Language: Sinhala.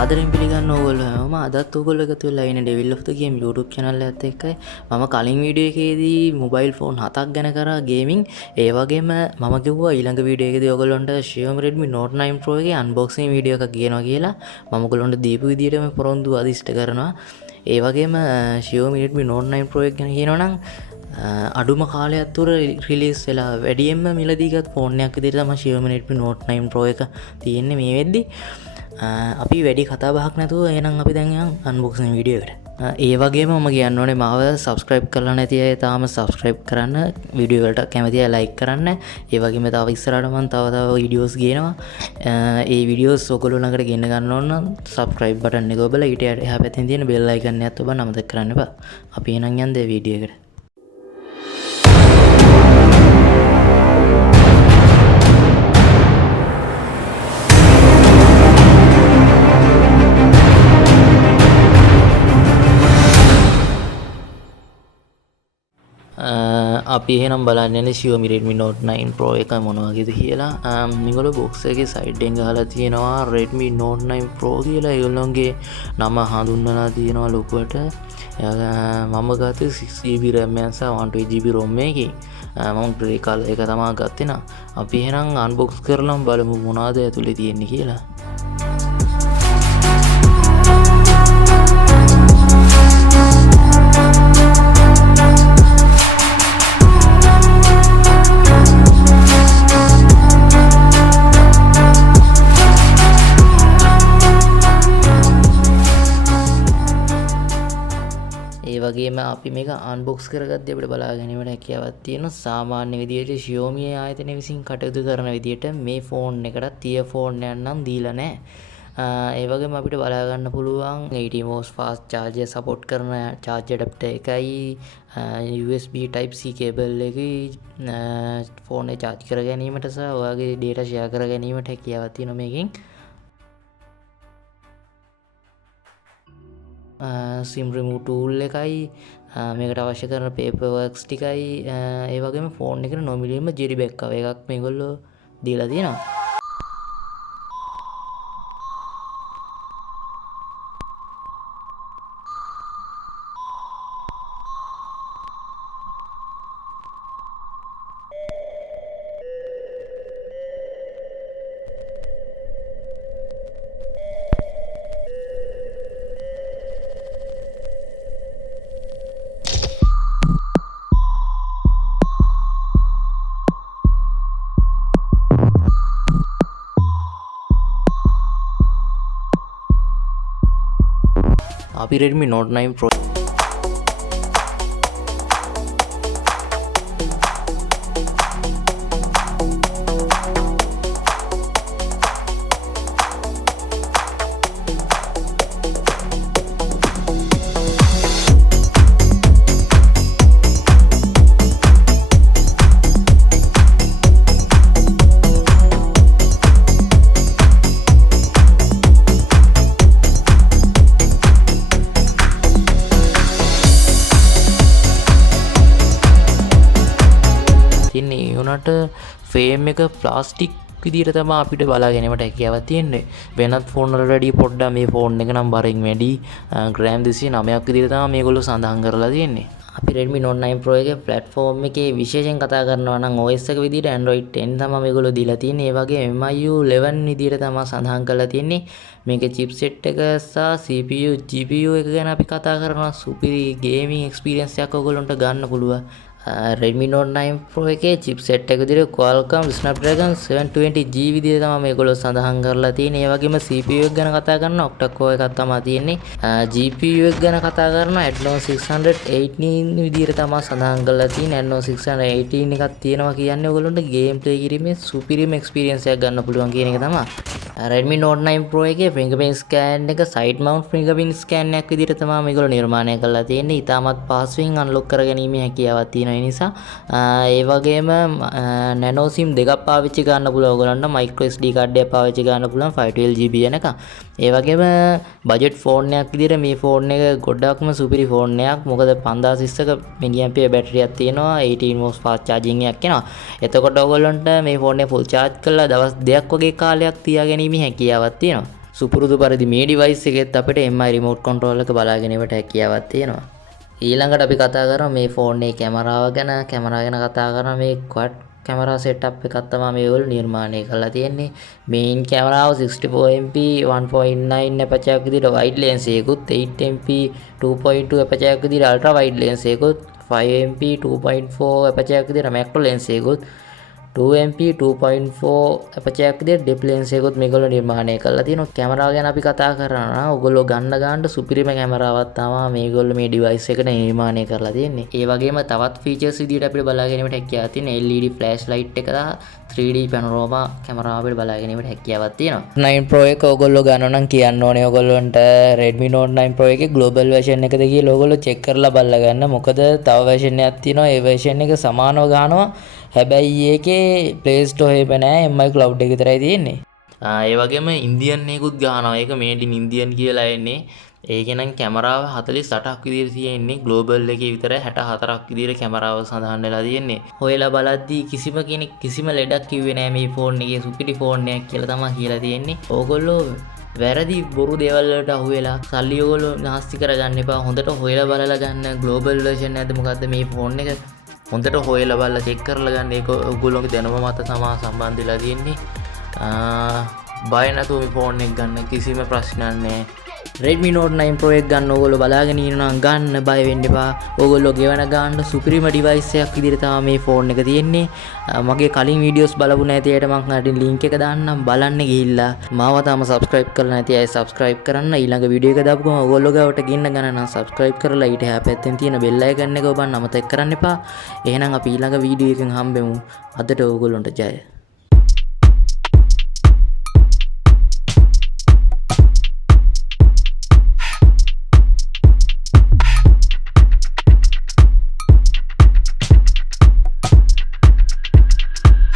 සාදරයෙන් පිළිගන්න ඕගොල්ලෝ හැමෝම අදත් ඕගොල්ලෝ එකතු වෙලා ඉන්නේ Devil of the Game YouTube channel එකත් එක්කයි. මම කලින් වීඩියෝ එකේදී මොබයිල් ෆෝන් 7ක් ගැන කරා ගේමින්. ඒ වගේම මම කිව්වා ඊළඟ වීඩියෝ එකේදී ඕගොල්ලන්ට Xiaomi Redmi Note 9 Pro එකේ unboxing වීඩියෝ එකක් ගේනවා කියලා මම ඔයගොල්ලන්ට දීපු විදිහටම පොරොන්දු අදිෂ්ඨ කරනවා. ඒ වගේම Xiaomi Redmi Note 9 Pro එක ගැන කියනවා නම් අඩුම කාලයක් තුර රිලීස් වෙලා වැඩියෙන්ම මිලදී ගත් ෆෝන් එකක් විදිහට තමයි Xiaomi Redmi Note 9 Pro එක තියෙන්නේ මේ වෙද්දි. අපි වැඩි කතා බහක් නැතුව එහෙනම් අපි දැන් යන් අන්බොක්සිං වීඩියෝ එකට. ඒ වගේම මම කියන්න ඕනේ මාව subscribe කරලා නැති අය තාම subscribe කරන්න, වීඩියෝ වලට කැමති අය like කරන්න. ඒ වගේම තව ඉස්සරහට මම තව වීඩියෝස් ගේනවා. ඒ වීඩියෝස් ඔයගොල්ලෝ ළඟට ගෙන්න ගන්න ඕන නම් subscribe button එක ඔබලා ඊට එහා පැත්තෙන් තියෙන bell icon එකත් ඔබ නමතක කරන්න එපා. අපි එහෙනම් යන් දේ වීඩියෝ එකට. අපි එහෙනම් බලන්නේ Xiaomi Redmi Note 9 Pro එක මොන වගේද කියලා. මේගොල්ලෝ box එකේ side එකෙන් ගහලා තියෙනවා Redmi Note 9 Pro කියලා. ඒගොල්ලෝගේ නම හඳුන්වලා තියෙනවා ලොකුවට. මම ගත්තේ 6GB RAM සහ 128GB ROM එකකින්. මම grey color එක තමයි ගත්තේ නා. අපි එහෙනම් unbox කරලා බලමු මොනවද ඇතුලේ තියෙන්නේ කියලා. වගේම අපි මේක අන්බොක්ස් කරගත්තේ අපිට බලා ගැනීමට හැකියාවක් තියෙනවා. සාමාන්‍ය විදියට Xiaomi ආයතනය විසින් කටයුතු කරන විදියට මේ ෆෝන් එකට tier ෆෝන් එකක් නම් දීලා නැහැ. ඒ වගේම අපිට බලා ගන්න පුළුවන් 80 watts fast charger support කරන charge adapter එකයි USB type C cable එකයි ෆෝන් එක charge කර ගැනීමට සහ ඔයාගේ data share කර ගැනීමට හැකියාවක් තියෙනවා මේකෙන්. SIM remove tool එකයි මේකට අවශ්‍ය කරන paper works ටිකයි ඒ වගේම ෆෝන් එකට නොමිලීම ජෙරි බැක්කව එකක් මේගොල්ලෝ දීලා තියෙනවා. අපි Redmi Note 9 Pro ෆ්‍රේම් එක ප්ලාස්ටික් විදිහට තමයි අපිට බලා ගැනීමට හැකියාවක් තියෙන්නේ. වෙනත් ෆෝන් වලට වඩා පොඩ්ඩක් මේ ෆෝන් එක නම් බරින් වැඩි ග්‍රෑම් 209ක් විදිහට තමයි මේගොල්ලෝ සඳහන් කරලා තියෙන්නේ. අපි Redmi Note 9 Pro එකේ platform එකේ විශේෂයෙන් කතා කරනවා නම් OS එක විදිහට Android 10 තමයි මේගොල්ලෝ දීලා තියෙන්නේ. ඒ වගේ MIU 11 විදිහට තමයි සඳහන් කරලා තියෙන්නේ. මේකේ chipset එක සහ CPU GPU එක ගැන අපි කතා කරනවා. සුපිරි gaming experience එකක් ඔයගොල්ලන්ට ගන්න පුළුවන්. Redmi Note 9 Pro එකේ chipset එක විදිහට Qualcomm Snapdragon720G විදිහට තමයි මේගොල්ලෝ සඳහන් කරලා තියෙන්නේ. ඒ වගේම CPU එක ගැන කතා කරනවා Octa-core එකක් තමයි තියෙන්නේ. GPU එක ගැන කතා කරනවා Adreno618 විදිහට තමයි සඳහන් කරලා තියෙන්නේ. Adreno618 එකක් තියෙනවා කියන්නේ ඔයගොල්ලන්ට game play කිරීමේ සුපිරිම experience එකක් ගන්න පුළුවන් කියන එක තමයි. Redmi Note 9 Pro එකේ fingerprint scan එක side mount fingerprint scan එකක් විදිහට තමයි මේගොල්ලෝ නිර්මාණය කරලා තියෙන්නේ. ඉතාමත් පහසුවෙන් unlock කරගැනීමේ හැකියාවක් තියෙනවා. ඒ නිසා ඒ වගේම nano sim දෙකක් පාවිච්චි කරන්න පුළුවන් ඔයගොල්ලන්ට micro SD card එකක් පාවිච්චි කරන්න පුළුවන් 512GB යනක. ඒ වගේම budget phone එකක් විදිහට මේ phone එක ගොඩක්ම සුපිරි phone එකක්. මොකද 5000ක mAh බැටරියක් තියෙනවා, 18 watts fast charging එකක් එනවා. එතකොට ඔයගොල්ලන්ට මේ phone එක full charge කරලා දවස් 2ක් වගේ කාලයක් තියාගැනීමේ හැකියාවක් තියෙනවා. සුපුරුදු පරිදි මේ ඩිවයිස් එකෙත් අපිට MI රිමෝට් කන්ට්‍රෝල් එක බලා ගැනීමට හැකියාවක් තියෙනවා. ඊළඟට අපි කතා කරමු මේ ෆෝන් එකේ කැමරාව ගැන. කැමරාව ගැන කතා කරා මේ quad කැමරා සෙටප් එකක් තමයි මේගොල්ලෝ නිර්මාණය කරලා තියෙන්නේ. මේන් කැමරාව 64MP 1.9 අපචර් එකක් විදිහට වයිඩ් ලෙන්ස් එකකුත් 8MP 2.2 අපචර් එකක් විදිහට අල්ට්‍රා වයිඩ් ලෙන්ස් එකකුත් 5MP 2.4 අපචර් එකක් විදිහට මැක්‍රෝ ලෙන්ස් එකකුත් 2MP 2.4 අපචර් එකක් විදිහට ඩෙප් ලෙන්ස් එකකුත් මේගොල්ලෝ නිර්මාණය කරලා තියෙනවා. කැමරාව ගැන අපි කතා කරනවා නම් ඔයගොල්ලෝ ගන්න සුපිරිම කැමරාවක් තමයි මේගොල්ලෝ මේ ඩිවයිස් එකට නිර්මාණය කරලා තියෙන්නේ. ඒ වගේම තවත් ෆීචර්ස් විදිහට අපිට බලා ගැනීමට හැකියාවක් තියෙන LED ෆ්ලෑෂ් ලයිට් එක සහ 3D panorama කැමරාව අපිට බලා ගැනීමට හැකියාවක් තියෙනවා. 9 Pro එක ඔයගොල්ලෝ ගන්න නම් කියන්න ඕනේ ඔයගොල්ලන්ට Redmi Note 9 Pro එකේ global version එකද කියලා ඔයගොල්ලෝ check කරලා බලලා ගන්න. මොකද තව version එකක් තියෙනවා. ඒ version එක සමානව ගන්නවා. හැබැයි ඒකේ Play Store එකේ නෑ MI Cloud එක විතරයි තියෙන්නේ. ඒ වගේම ඉන්දියන් එකකුත් ගන්නවා. ඒක made in Indian කියලා එන්නේ. ඒකේ නම් කැමරාව 48ක් විදිහට තියෙන්නේ. ග්ලෝබල් එකේ විතර 64ක් විදිහට කැමරාව සඳහන් වෙලා තියෙන්නේ. හොයලා බලද්දී කිසිම කෙනෙක් කිසිම ලෙඩක් කිව්වේ නෑ මේ ෆෝන් එකේ සුපිරි ෆෝන් එකක් කියලා තමයි කියලා තියෙන්නේ. ඕගොල්ලෝ වැරදි බොරු දේවල් වලට අහු වෙලා සල්ලි ඕගොල්ලෝ නාස්ති කරගන්න එපා. හොඳට හොයලා බලලා ගන්න ග්ලෝබල් version එකද මොකද්ද මේ ෆෝන් එක හොඳට හොයලා බලලා චෙක් කරලා ගන්න. ඒක ඔයගොල්ලෝගේ දැනුම මත තමයි සම්බන්ධ වෙලා තියෙන්නේ. බය නැතුව මේ ෆෝන් එක ගන්න කිසිම ප්‍රශ්නයක් නැහැ. Redmi Note 9 Pro එක ගන්න ඕගොල්ලෝ බලාගෙන ඉන්නවා නම් ගන්න බය වෙන්න එපා. ඕගොල්ලෝ ගෙවන ගන්න සුපිරිම ඩිවයිස් එකක් විදිහට තමයි මේ ෆෝන් එක තියෙන්නේ. මගේ කලින් වීඩියෝස් බලපු නැති අයට මම අටින් link එක දාන්නම් බලන්න ගිහිල්ලා. මාව තාම subscribe කරලා නැති අය subscribe කරන්න. ඊළඟ වීඩියෝ එක දාපු ගමන් ඕගොල්ලෝ ගාවට ගින්න ගන්න නම් subscribe කරලා ඊට එහා පැත්තෙන් තියෙන bell icon එක ඔබන්න අමතක කරන්න එපා. එහෙනම් අපි ඊළඟ වීඩියෝ එකකින් හම්බෙමු. අදට ඕගොල්ලන්ට ජය.